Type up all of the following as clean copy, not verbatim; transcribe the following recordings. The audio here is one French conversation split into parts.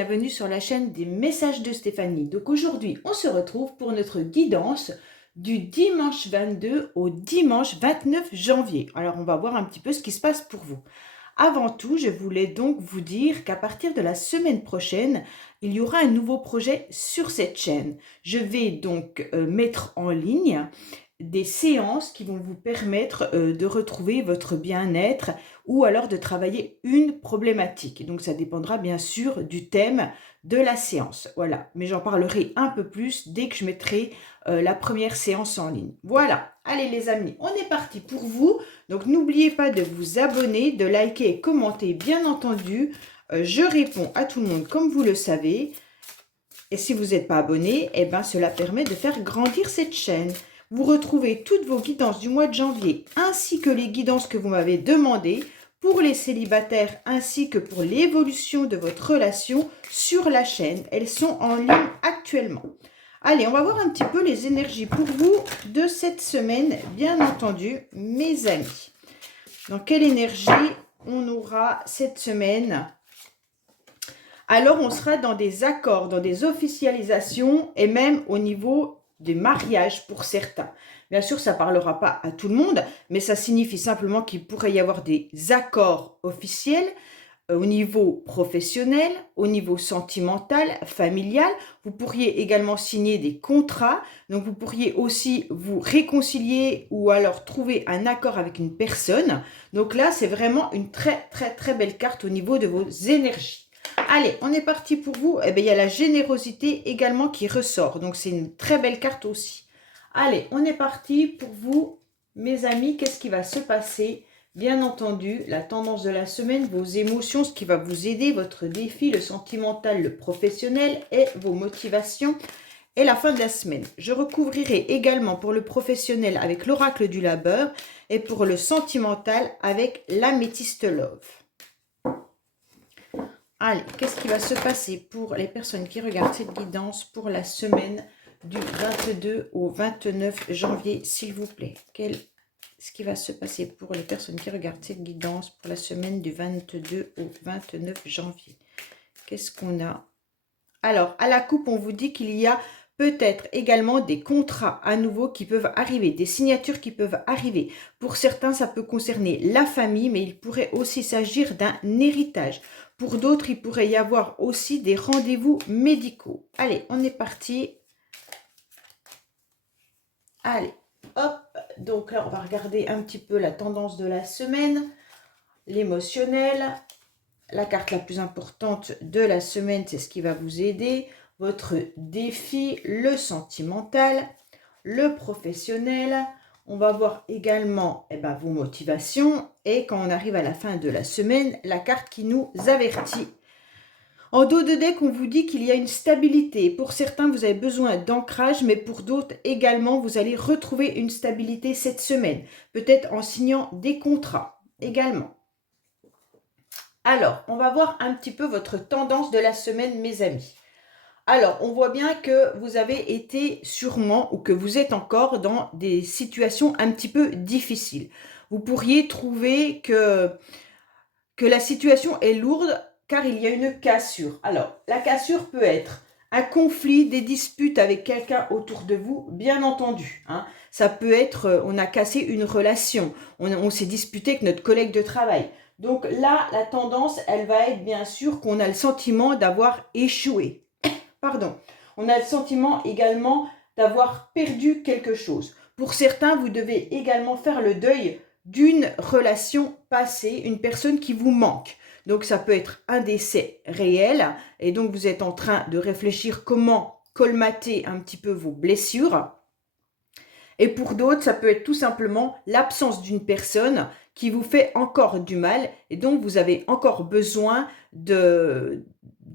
bienvenue sur la chaîne des messages de Stéphanie. Donc aujourd'hui, on se retrouve pour notre guidance du dimanche 22 au dimanche 29 janvier. Alors on va voir un petit peu ce qui se passe pour vous. Avant tout, je voulais donc vous dire qu'à partir de la semaine prochaine, il y aura un nouveau projet sur cette chaîne. Je vais donc mettre en ligne des séances qui vont vous permettre de retrouver votre bien-être ou alors de travailler une problématique. Donc ça dépendra bien sûr du thème de la séance. Voilà, mais j'en parlerai un peu plus dès que je mettrai la première séance en ligne. Voilà, allez les amis, on est parti pour vous. Donc n'oubliez pas de vous abonner, de liker et commenter, bien entendu. Je réponds à tout le monde comme vous le savez. Et si vous n'êtes pas abonné, eh ben, cela permet de faire grandir cette chaîne. Vous retrouvez toutes vos guidances du mois de janvier ainsi que les guidances que vous m'avez demandées pour les célibataires ainsi que pour l'évolution de votre relation sur la chaîne. Elles sont en ligne actuellement. Allez, on va voir un petit peu les énergies pour vous de cette semaine, bien entendu, mes amis. Dans quelle énergie on aura cette semaine ? Alors on sera dans des accords, dans des officialisations et même au niveau des mariages pour certains. Bien sûr, ça ne parlera pas à tout le monde, mais ça signifie simplement qu'il pourrait y avoir des accords officiels au niveau professionnel, au niveau sentimental, familial. Vous pourriez également signer des contrats, donc vous pourriez aussi vous réconcilier ou alors trouver un accord avec une personne. Donc là, c'est vraiment une très belle carte au niveau de vos énergies. Allez, on est parti pour vous. Eh bien, il y a la générosité également qui ressort. Donc, c'est une très belle carte aussi. Allez, on est parti pour vous, mes amis. Qu'est-ce qui va se passer? Bien entendu, la tendance de la semaine, vos émotions, ce qui va vous aider, votre défi, le sentimental, le professionnel et vos motivations. Et la fin de la semaine. Je recouvrirai également pour le professionnel avec l'oracle du labeur et pour le sentimental avec l'améthyste love. Allez, qu'est-ce qui va se passer pour les personnes qui regardent cette guidance pour la semaine du 22 au 29 janvier, s'il vous plaît? Qu'est-ce qui va se passer pour les personnes qui regardent cette guidance pour la semaine du 22 au 29 janvier? Qu'est-ce qu'on a? Alors, à la coupe, on vous dit qu'il y a peut-être également des contrats à nouveau qui peuvent arriver, des signatures qui peuvent arriver. Pour certains, ça peut concerner la famille, mais il pourrait aussi s'agir d'un héritage. Pour d'autres, il pourrait y avoir aussi des rendez-vous médicaux. Allez, on est parti. Allez, hop. Donc là, on va regarder un petit peu la tendance de la semaine, l'émotionnel. La carte la plus importante de la semaine, c'est ce qui va vous aider. Votre défi, le sentimental, le professionnel. On va voir également vos motivations. Et quand on arrive à la fin de la semaine, la carte qui nous avertit. En dos de deck, on vous dit qu'il y a une stabilité. Pour certains, vous avez besoin d'ancrage, mais pour d'autres également, vous allez retrouver une stabilité cette semaine. Peut-être en signant des contrats également. Alors, on va voir un petit peu votre tendance de la semaine, mes amis. Alors, on voit bien que vous avez été sûrement ou que vous êtes encore dans des situations un petit peu difficiles. Vous pourriez trouver que la situation est lourde car il y a une cassure. Alors, la cassure peut être un conflit, des disputes avec quelqu'un autour de vous, bien entendu. Ça peut être, on a cassé une relation, on s'est disputé avec notre collègue de travail. Donc là, la tendance, elle va être bien sûr qu'on a le sentiment d'avoir échoué. Pardon. On a le sentiment également d'avoir perdu quelque chose. Pour certains, vous devez également faire le deuil d'une relation passée, une personne qui vous manque. Donc ça peut être un décès réel et donc vous êtes en train de réfléchir comment colmater un petit peu vos blessures. Et pour d'autres, ça peut être tout simplement l'absence d'une personne qui vous fait encore du mal et donc vous avez encore besoin de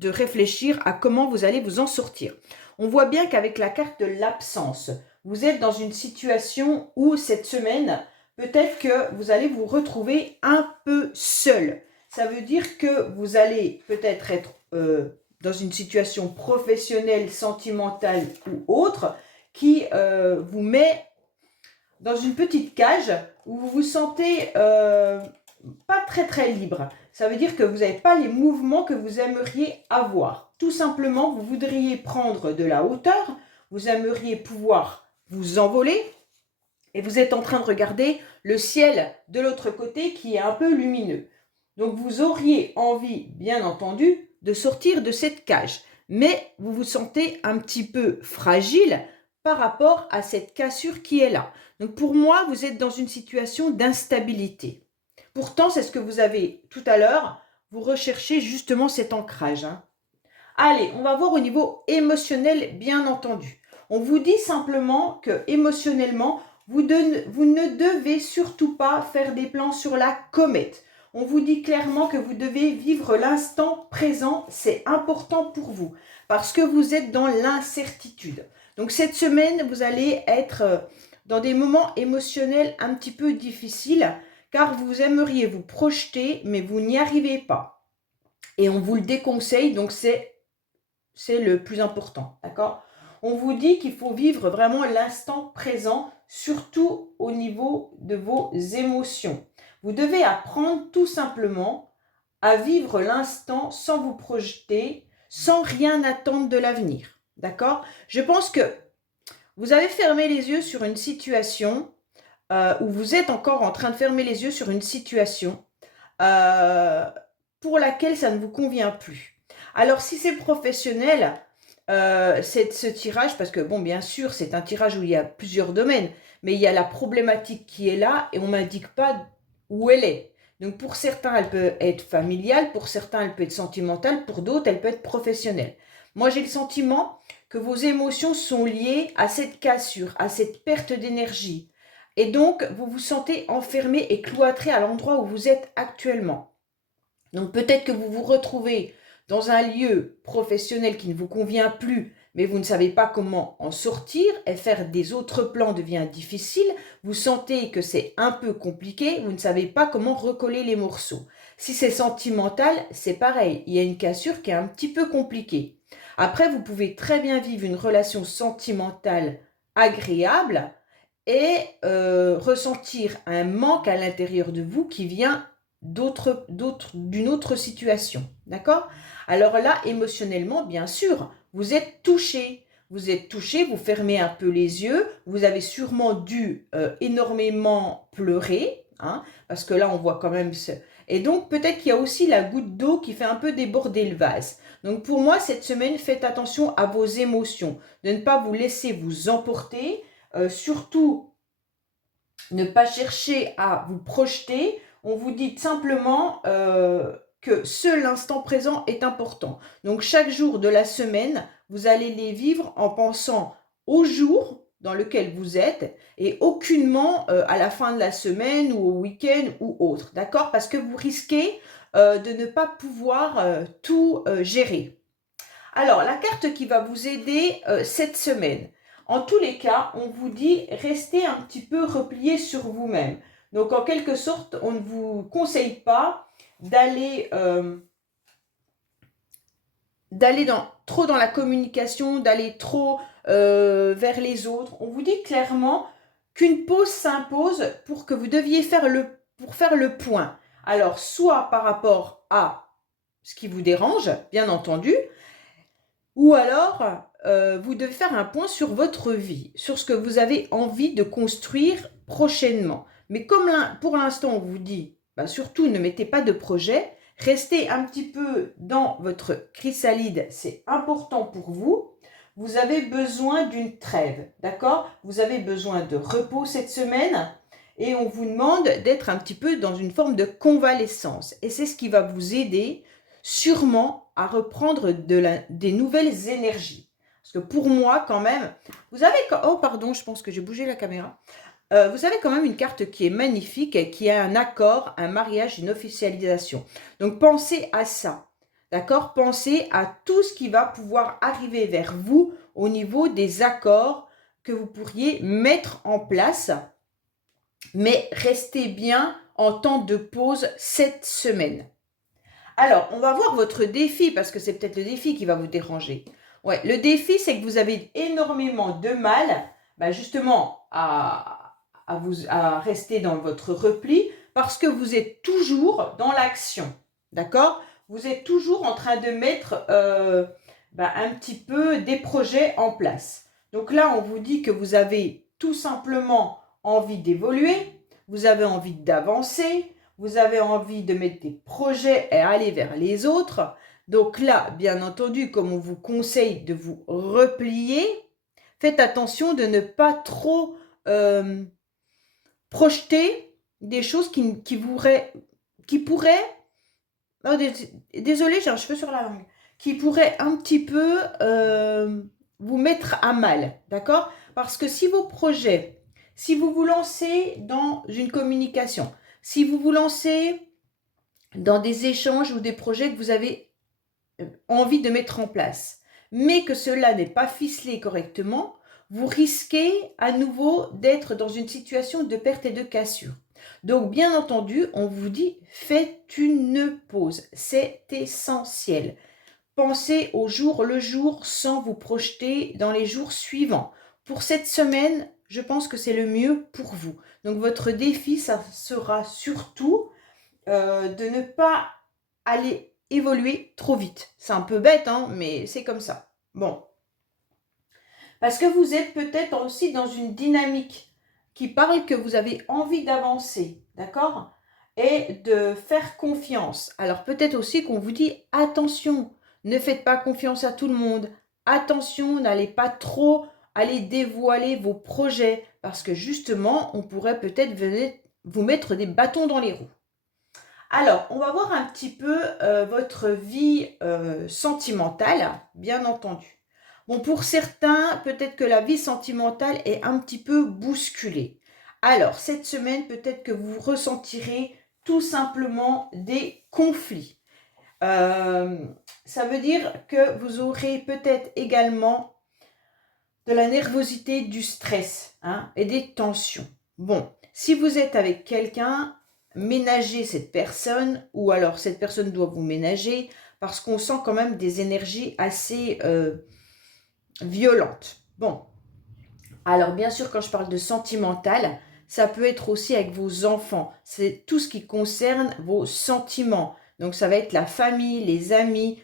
réfléchir à comment vous allez vous en sortir. On voit bien qu'avec la carte de l'absence, vous êtes dans une situation où cette semaine, peut-être que vous allez vous retrouver un peu seul. Ça veut dire que vous allez peut-être être dans une situation professionnelle, sentimentale ou autre qui vous met dans une petite cage où vous vous sentez pas très libre. Ça veut dire que vous n'avez pas les mouvements que vous aimeriez avoir. tout simplement, vous voudriez prendre de la hauteur, vous aimeriez pouvoir vous envoler et vous êtes en train de regarder le ciel de l'autre côté qui est un peu lumineux. Donc vous auriez envie, bien entendu, de sortir de cette cage, mais vous vous sentez un petit peu fragile par rapport à cette cassure qui est là. Donc pour moi, vous êtes dans une situation d'instabilité. Pourtant, c'est ce que vous avez tout à l'heure, vous recherchez justement cet ancrage. Allez, on va voir au niveau émotionnel, bien entendu. On vous dit simplement que émotionnellement, vous ne devez surtout pas faire des plans sur la comète. On vous dit clairement que vous devez vivre l'instant présent, c'est important pour vous, parce que vous êtes dans l'incertitude. Donc cette semaine, vous allez être dans des moments émotionnels un petit peu difficiles, car vous aimeriez vous projeter, mais vous n'y arrivez pas. Et on vous le déconseille, donc c'est le plus important, d'accord? On vous dit qu'il faut vivre vraiment l'instant présent, surtout au niveau de vos émotions. Vous devez apprendre tout simplement à vivre l'instant sans vous projeter, sans rien attendre de l'avenir, d'accord? Je pense que vous avez fermé les yeux sur une situation, ou vous êtes encore en train de fermer les yeux sur une situation pour laquelle ça ne vous convient plus. Alors, si c'est professionnel, ce tirage, parce que, bon, bien sûr, c'est un tirage où il y a plusieurs domaines, mais il y a la problématique qui est là et on ne m'indique pas où elle est. Donc, pour certains, elle peut être familiale, pour certains, elle peut être sentimentale, pour d'autres, elle peut être professionnelle. Moi, j'ai le sentiment que vos émotions sont liées à cette cassure, à cette perte d'énergie. Et donc, vous vous sentez enfermé et cloîtré à l'endroit où vous êtes actuellement. Donc, peut-être que vous vous retrouvez dans un lieu professionnel qui ne vous convient plus, mais vous ne savez pas comment en sortir, et faire des autres plans devient difficile, vous sentez que c'est un peu compliqué, vous ne savez pas comment recoller les morceaux. Si c'est sentimental, c'est pareil, il y a une cassure qui est un petit peu compliquée. Après, vous pouvez très bien vivre une relation sentimentale agréable et ressentir un manque à l'intérieur de vous qui vient d'une autre situation, d'accord? Alors là, émotionnellement, bien sûr, vous êtes touché. Vous êtes touché, vous fermez un peu les yeux, vous avez sûrement dû énormément pleurer, hein, parce que là, on voit quand même ce... Et donc, peut-être qu'il y a aussi la goutte d'eau qui fait un peu déborder le vase. Donc, pour moi, cette semaine, faites attention à vos émotions, de ne pas vous laisser vous emporter, surtout ne pas chercher à vous projeter. On vous dit simplement que seul l'instant présent est important. Donc chaque jour de la semaine, vous allez les vivre en pensant au jour dans lequel vous êtes et aucunement à la fin de la semaine ou au week-end ou autre, d'accord? Parce que vous risquez de ne pas pouvoir tout gérer. Alors, la carte qui va vous aider cette semaine, en tous les cas, on vous dit restez un petit peu replié sur vous-même. Donc, en quelque sorte, on ne vous conseille pas d'aller trop dans la communication, d'aller trop vers les autres. On vous dit clairement qu'une pause s'impose pour que vous deviez faire le point. Alors, soit par rapport à ce qui vous dérange, bien entendu, ou alors, vous devez faire un point sur votre vie, sur ce que vous avez envie de construire prochainement. Mais comme pour l'instant, on vous dit, surtout ne mettez pas de projet, restez un petit peu dans votre chrysalide, c'est important pour vous. Vous avez besoin d'une trêve, d'accord? Vous avez besoin de repos cette semaine et on vous demande d'être un petit peu dans une forme de convalescence. Et c'est ce qui va vous aider sûrement à reprendre des nouvelles énergies. Parce que pour moi, quand même, vous avez... Oh, pardon, je pense que j'ai bougé la caméra. Vous avez quand même une carte qui est magnifique, qui a un accord, un mariage, une officialisation. Donc, pensez à ça, d'accord? Pensez à tout ce qui va pouvoir arriver vers vous au niveau des accords que vous pourriez mettre en place. Mais restez bien en temps de pause cette semaine. Alors, on va voir votre défi, parce que c'est peut-être le défi qui va vous déranger. Ouais, le défi, c'est que vous avez énormément de mal, justement, à rester dans votre repli, parce que vous êtes toujours dans l'action, d'accord? Vous êtes toujours en train de mettre un petit peu des projets en place. Donc là, on vous dit que vous avez tout simplement envie d'évoluer, vous avez envie d'avancer, vous avez envie de mettre des projets et aller vers les autres. Donc là, bien entendu, comme on vous conseille de vous replier, faites attention de ne pas trop projeter des choses qui pourraient, oh, désolé, j'ai un cheveu sur la langue, qui pourraient un petit peu vous mettre à mal, d'accord? Parce que si vos projets, si vous vous lancez dans une communication, si vous vous lancez dans des échanges ou des projets que vous avez envie de mettre en place, mais que cela n'est pas ficelé correctement, vous risquez à nouveau d'être dans une situation de perte et de cassure. Donc, bien entendu, on vous dit, faites une pause. C'est essentiel. Pensez au jour le jour sans vous projeter dans les jours suivants. Pour cette semaine, je pense que c'est le mieux pour vous. Donc, votre défi, ça sera surtout de ne pas aller évoluer trop vite. C'est un peu bête, hein, mais c'est comme ça. Bon. Parce que vous êtes peut-être aussi dans une dynamique qui parle que vous avez envie d'avancer, d'accord? Et de faire confiance. Alors peut-être aussi qu'on vous dit attention, ne faites pas confiance à tout le monde. Attention, n'allez pas trop aller dévoiler vos projets parce que justement, on pourrait peut-être venir vous mettre des bâtons dans les roues. Alors, on va voir un petit peu votre vie sentimentale, bien entendu. Bon, pour certains, peut-être que la vie sentimentale est un petit peu bousculée. Alors, cette semaine, peut-être que vous ressentirez tout simplement des conflits. Ça veut dire que vous aurez peut-être également de la nervosité, du stress et des tensions. Bon, si vous êtes avec quelqu'un, ménagez cette personne ou alors cette personne doit vous ménager parce qu'on sent quand même des énergies assez violentes. Bon, alors bien sûr quand je parle de sentimental, ça peut être aussi avec vos enfants. C'est tout ce qui concerne vos sentiments. Donc ça va être la famille, les amis,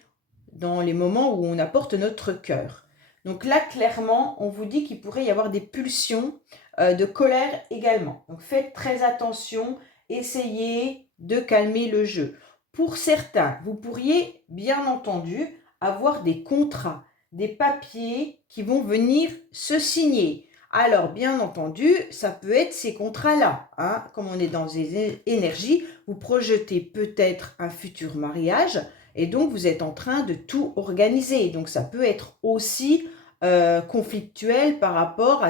dans les moments où on apporte notre cœur. Donc là, clairement, on vous dit qu'il pourrait y avoir des pulsions de colère également. Donc faites très attention, essayez de calmer le jeu. Pour certains, vous pourriez bien entendu avoir des contrats, des papiers qui vont venir se signer. Alors, bien entendu, ça peut être ces contrats-là. Comme on est dans des énergies, vous projetez peut-être un futur mariage et donc vous êtes en train de tout organiser. Donc, ça peut être aussi conflictuel par rapport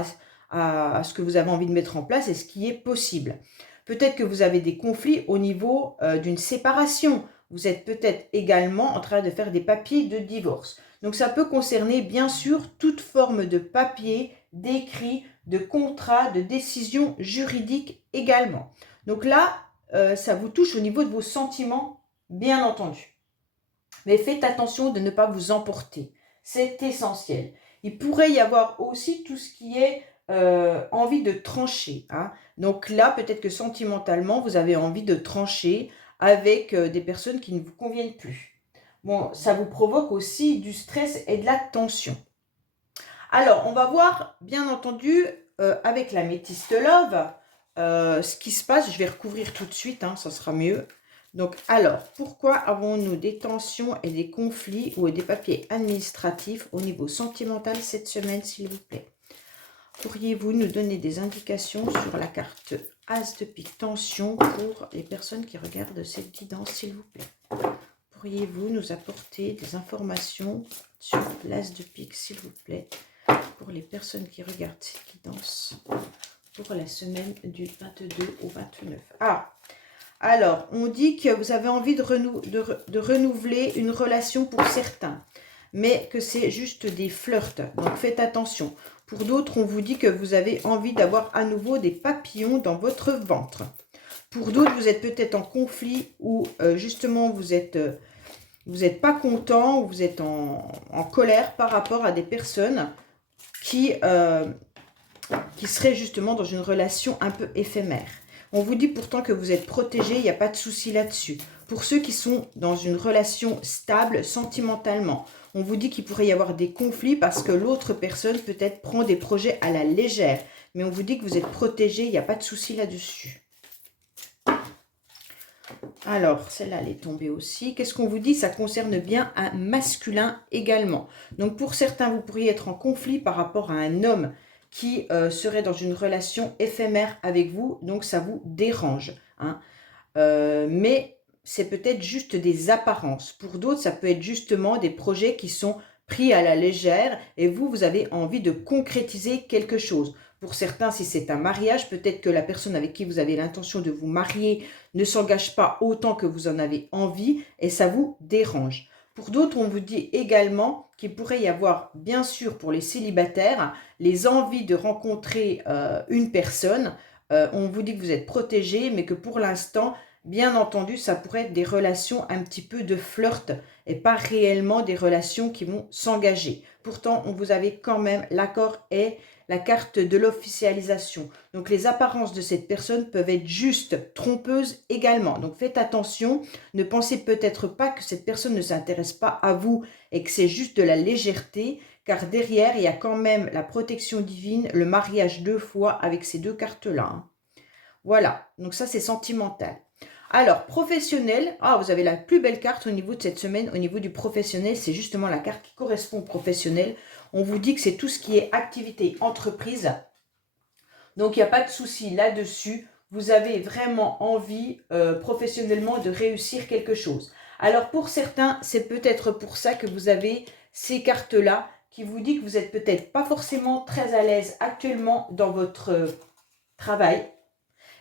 à ce que vous avez envie de mettre en place et ce qui est possible. Peut-être que vous avez des conflits au niveau d'une séparation. Vous êtes peut-être également en train de faire des papiers de divorce. Donc, ça peut concerner bien sûr toute forme de papier, d'écrit, de contrat, de décision juridique également. Donc là, ça vous touche au niveau de vos sentiments, bien entendu. Mais faites attention de ne pas vous emporter. C'est essentiel. Il pourrait y avoir aussi tout ce qui est envie de trancher. Donc là, peut-être que sentimentalement, vous avez envie de trancher avec des personnes qui ne vous conviennent plus. Bon, ça vous provoque aussi du stress et de la tension. Alors, on va voir, bien entendu, avec la Métiste Love, ce qui se passe. Je vais recouvrir tout de suite, ça sera mieux. Donc, alors, pourquoi avons-nous des tensions et des conflits ou des papiers administratifs au niveau sentimental cette semaine, s'il vous plaît? Pourriez-vous nous donner des indications sur la carte As de pique tension pour les personnes qui regardent cette guidance, s'il vous plaît? Pourriez-vous nous apporter des informations sur l'As de pique, s'il vous plaît, pour les personnes qui regardent cette guidance pour la semaine du 22 au 29? Alors, on dit que vous avez envie de renouveler une relation pour certains, mais que c'est juste des flirts, donc faites attention. Pour d'autres, on vous dit que vous avez envie d'avoir à nouveau des papillons dans votre ventre. Pour d'autres, vous êtes peut-être en conflit ou justement vous n'êtes pas content ou vous êtes en colère par rapport à des personnes qui seraient justement dans une relation un peu éphémère. On vous dit pourtant que vous êtes protégé, il n'y a pas de souci là-dessus. Pour ceux qui sont dans une relation stable sentimentalement, On vous dit qu'il pourrait y avoir des conflits parce que l'autre personne peut-être prend des projets à la légère. Mais on vous dit que vous êtes protégé, il n'y a pas de souci là-dessus. Alors, celle-là, elle est tombée aussi. Qu'est-ce qu'on vous dit? Ça concerne bien un masculin également. Donc, pour certains, vous pourriez être en conflit par rapport à un homme qui serait dans une relation éphémère avec vous. Donc, ça vous dérange. Hein. Mais c'est peut-être juste des apparences. Pour d'autres, ça peut être justement des projets qui sont pris à la légère et vous avez envie de concrétiser quelque chose. Pour certains, si c'est un mariage, peut-être que la personne avec qui vous avez l'intention de vous marier ne s'engage pas autant que vous en avez envie et ça vous dérange. Pour d'autres, on vous dit également qu'il pourrait y avoir, bien sûr, pour les célibataires, les envies de rencontrer une personne. On vous dit que vous êtes protégé, mais que pour l'instant, bien entendu, ça pourrait être des relations un petit peu de flirt et pas réellement des relations qui vont s'engager. Pourtant, on vous avez quand même l'accord et la carte de l'officialisation. Donc, les apparences de cette personne peuvent être juste trompeuses également. Donc, faites attention. Ne pensez peut-être pas que cette personne ne s'intéresse pas à vous et que c'est juste de la légèreté, car derrière, il y a quand même la protection divine, le mariage 2 fois avec ces deux cartes-là. Hein. Voilà, donc ça, c'est sentimental. Alors, professionnel, vous avez la plus belle carte au niveau de cette semaine, au niveau du professionnel, c'est justement la carte qui correspond au professionnel. On vous dit que c'est tout ce qui est activité, entreprise. Donc, il n'y a pas de souci là-dessus. Vous avez vraiment envie professionnellement de réussir quelque chose. Alors, pour certains, c'est peut-être pour ça que vous avez ces cartes-là qui vous dit que vous n'êtes peut-être pas forcément très à l'aise actuellement dans votre travail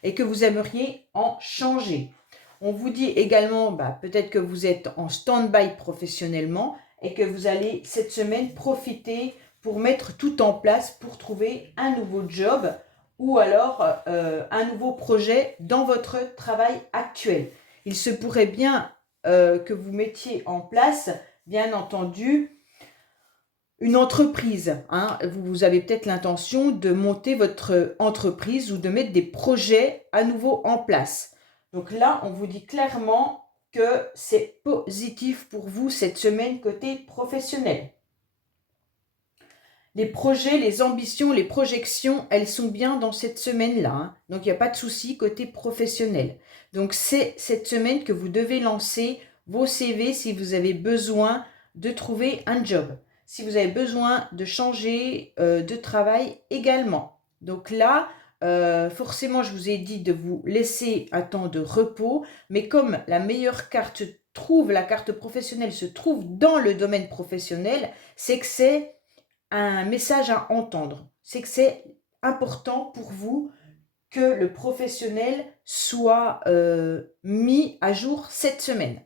et que vous aimeriez en changer. On vous dit également, peut-être que vous êtes en stand-by professionnellement et que vous allez cette semaine profiter pour mettre tout en place pour trouver un nouveau job ou alors un nouveau projet dans votre travail actuel. Il se pourrait bien que vous mettiez en place, bien entendu, une entreprise. Hein. Vous avez peut-être l'intention de monter votre entreprise ou de mettre des projets à nouveau en place. Donc là, on vous dit clairement que c'est positif pour vous cette semaine côté professionnel. Les projets, les ambitions, les projections, elles sont bien dans cette semaine-là. Hein. Donc, il n'y a pas de souci côté professionnel. Donc, c'est cette semaine que vous devez lancer vos CV si vous avez besoin de trouver un job. Si vous avez besoin de changer de travail également. Donc là, forcément, je vous ai dit de vous laisser un temps de repos. Mais comme la meilleure carte la carte professionnelle se trouve dans le domaine professionnel, c'est que c'est un message à entendre. C'est que c'est important pour vous que le professionnel soit mis à jour cette semaine.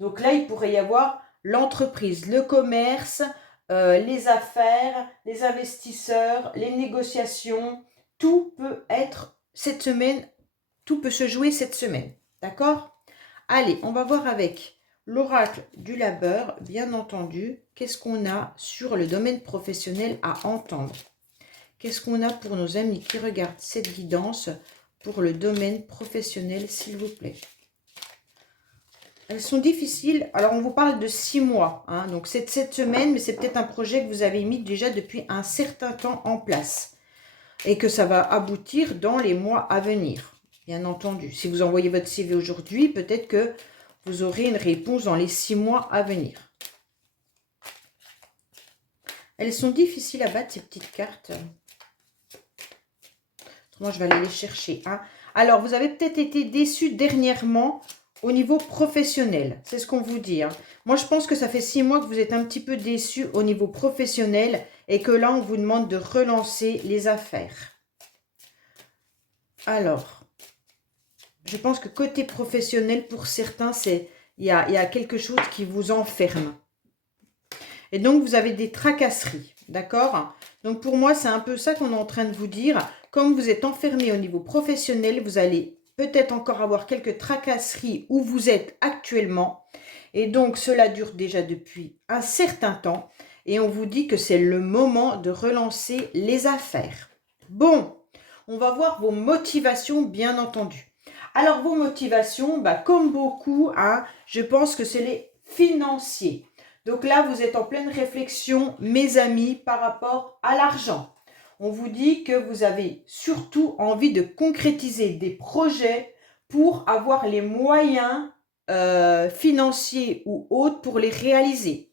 Donc là, il pourrait y avoir l'entreprise, le commerce, les affaires, les investisseurs, les négociations. Tout peut être cette semaine, tout peut se jouer cette semaine. D'accord? Allez, on va voir avec l'oracle du labeur, bien entendu. Qu'est-ce qu'on a sur le domaine professionnel à entendre? Qu'est-ce qu'on a pour nos amis qui regardent cette guidance pour le domaine professionnel, s'il vous plaît? Elles sont difficiles. Alors, on vous parle de 6 mois. Hein, donc, c'est cette semaine, mais c'est peut-être un projet que vous avez mis déjà depuis un certain temps en place. Et que ça va aboutir dans les mois à venir, bien entendu. Si vous envoyez votre CV aujourd'hui, peut-être que vous aurez une réponse dans les 6 mois à venir. Elles sont difficiles à battre, ces petites cartes. Autrement, je vais aller les chercher. Hein. Alors, vous avez peut-être été déçu dernièrement au niveau professionnel. C'est ce qu'on vous dit. Hein. Moi, je pense que ça fait 6 mois que vous êtes un petit peu déçu au niveau professionnel et que là, on vous demande de relancer les affaires. Alors, je pense que côté professionnel, pour certains, il y a quelque chose qui vous enferme. Et donc, vous avez des tracasseries, d'accord? Donc, pour moi, c'est un peu ça qu'on est en train de vous dire. Comme vous êtes enfermé au niveau professionnel, vous allez peut-être encore avoir quelques tracasseries où vous êtes actuellement. Et donc, cela dure déjà depuis un certain temps. Et on vous dit que c'est le moment de relancer les affaires. Bon, on va voir vos motivations, bien entendu. Alors, vos motivations, comme beaucoup, hein, je pense que c'est les financiers. Donc là, vous êtes en pleine réflexion, mes amis, par rapport à l'argent. On vous dit que vous avez surtout envie de concrétiser des projets pour avoir les moyens financiers ou autres pour les réaliser.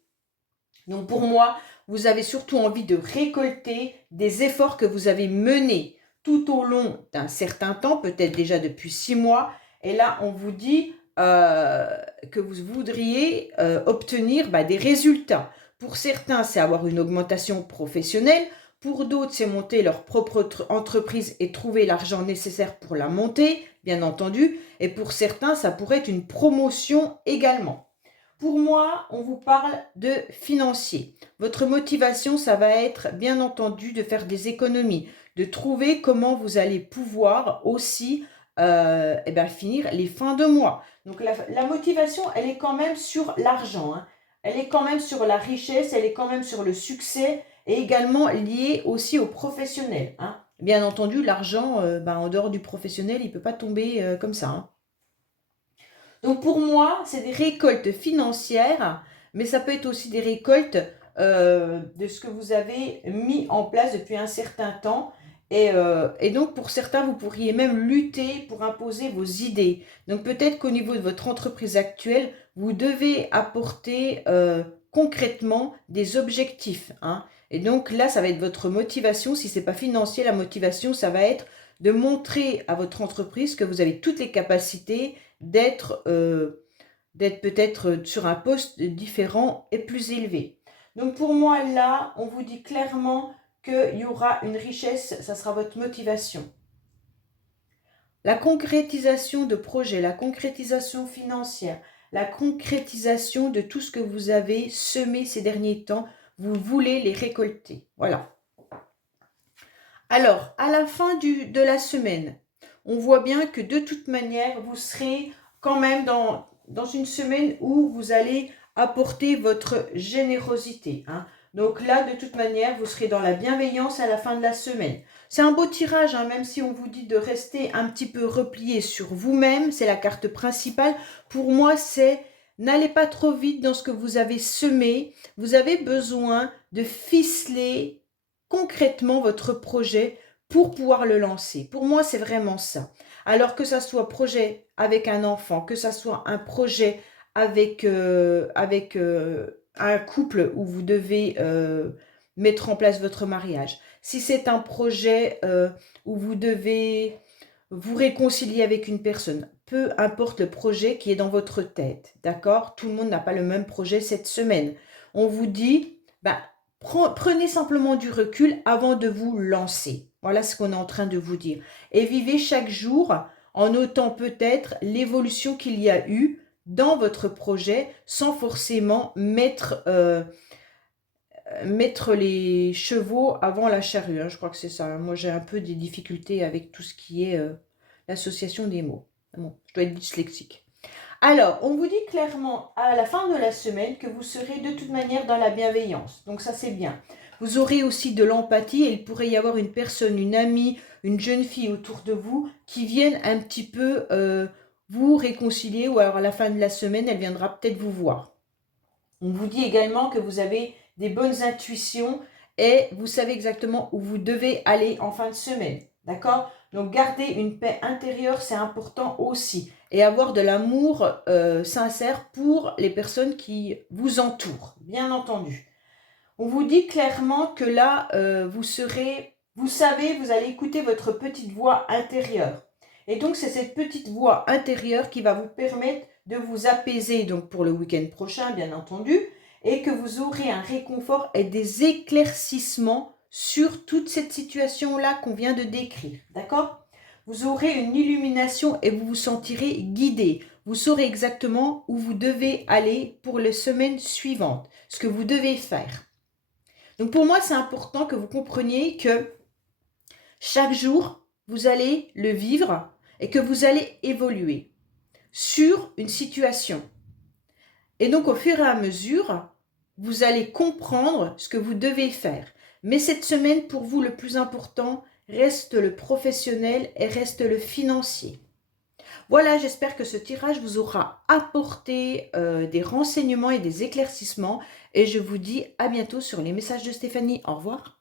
Donc pour moi, vous avez surtout envie de récolter des efforts que vous avez menés tout au long d'un certain temps, peut-être déjà depuis 6 mois. Et là, on vous dit que vous voudriez obtenir des résultats. Pour certains, c'est avoir une augmentation professionnelle. Pour d'autres, c'est monter leur propre entreprise et trouver l'argent nécessaire pour la monter, bien entendu. Et pour certains, ça pourrait être une promotion également. Pour moi, on vous parle de financier. Votre motivation, ça va être, bien entendu, de faire des économies, de trouver comment vous allez pouvoir aussi finir les fins de mois. Donc, la motivation, elle est quand même sur l'argent, hein. Elle est quand même sur la richesse, elle est quand même sur le succès et également liée aussi au professionnel, hein. Bien entendu, l'argent, en dehors du professionnel, il ne peut pas tomber comme ça, hein. Donc pour moi, c'est des récoltes financières, mais ça peut être aussi des récoltes de ce que vous avez mis en place depuis un certain temps. Et donc pour certains, vous pourriez même lutter pour imposer vos idées. Donc peut-être qu'au niveau de votre entreprise actuelle, vous devez apporter concrètement des objectifs, hein. Et donc là, ça va être votre motivation. Si ce n'est pas financier, la motivation, ça va être de montrer à votre entreprise que vous avez toutes les capacités d'être peut-être sur un poste différent et plus élevé. Donc pour moi, là, on vous dit clairement qu'il y aura une richesse, ça sera votre motivation. La concrétisation de projets, la concrétisation financière, la concrétisation de tout ce que vous avez semé ces derniers temps, vous voulez les récolter. Voilà. Alors, à la fin de la semaine, on voit bien que de toute manière, vous serez quand même dans une semaine où vous allez apporter votre générosité, hein. Donc là, de toute manière, vous serez dans la bienveillance à la fin de la semaine. C'est un beau tirage, hein, même si on vous dit de rester un petit peu replié sur vous-même. C'est la carte principale. Pour moi, c'est n'allez pas trop vite dans ce que vous avez semé. Vous avez besoin de ficeler concrètement votre projet pour pouvoir le lancer. Pour moi, c'est vraiment ça. Alors que ça soit projet avec un enfant, que ça soit un projet avec un couple où vous devez mettre en place votre mariage. Si c'est un projet où vous devez vous réconcilier avec une personne, peu importe le projet qui est dans votre tête, d'accord? Tout le monde n'a pas le même projet cette semaine. On vous dit, prenez simplement du recul avant de vous lancer. Voilà ce qu'on est en train de vous dire. Et vivez chaque jour en notant peut-être l'évolution qu'il y a eu dans votre projet sans forcément mettre les chevaux avant la charrue, hein. Je crois que c'est ça. Moi, j'ai un peu des difficultés avec tout ce qui est l'association des mots. Bon, je dois être dyslexique. Alors, on vous dit clairement à la fin de la semaine que vous serez de toute manière dans la bienveillance. Donc ça, c'est bien. Vous aurez aussi de l'empathie et il pourrait y avoir une personne, une amie, une jeune fille autour de vous qui vienne un petit peu vous réconcilier ou alors à la fin de la semaine, elle viendra peut-être vous voir. On vous dit également que vous avez des bonnes intuitions et vous savez exactement où vous devez aller en fin de semaine. D'accord? Donc, garder une paix intérieure, c'est important aussi. Et avoir de l'amour sincère pour les personnes qui vous entourent, bien entendu. On vous dit clairement que là, vous savez, vous allez écouter votre petite voix intérieure. Et donc, c'est cette petite voix intérieure qui va vous permettre de vous apaiser, donc pour le week-end prochain, bien entendu, et que vous aurez un réconfort et des éclaircissements sur toute cette situation-là qu'on vient de décrire. D'accord? Vous aurez une illumination et vous vous sentirez guidé. Vous saurez exactement où vous devez aller pour les semaines suivantes, ce que vous devez faire. Donc pour moi, c'est important que vous compreniez que chaque jour, vous allez le vivre et que vous allez évoluer sur une situation. Et donc au fur et à mesure, vous allez comprendre ce que vous devez faire. Mais cette semaine, pour vous, le plus important reste le professionnel et reste le financier. Voilà, j'espère que ce tirage vous aura apporté des renseignements et des éclaircissements. Et je vous dis à bientôt sur les messages de Stéphanie. Au revoir.